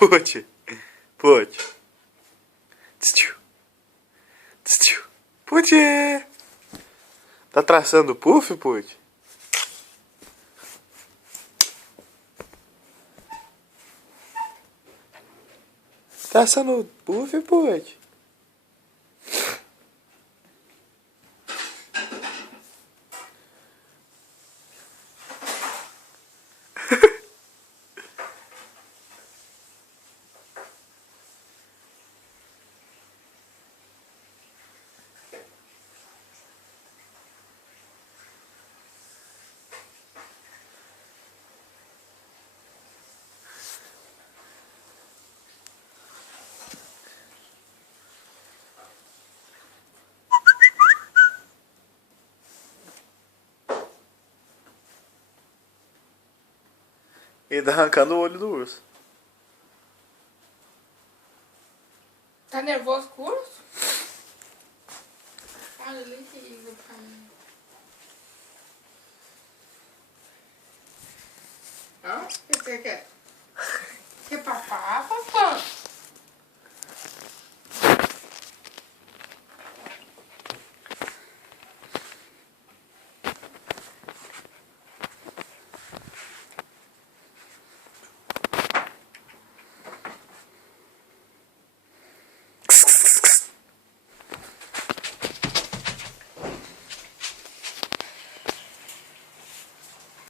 Put. Put. Put. Tá traçando o puff, Put? Traçando o puff, Put? Ele tá arrancando o olho do urso. Tá nervoso com o urso? Olha, ele liga pra mim. Ó, o que você quer? Quer papar?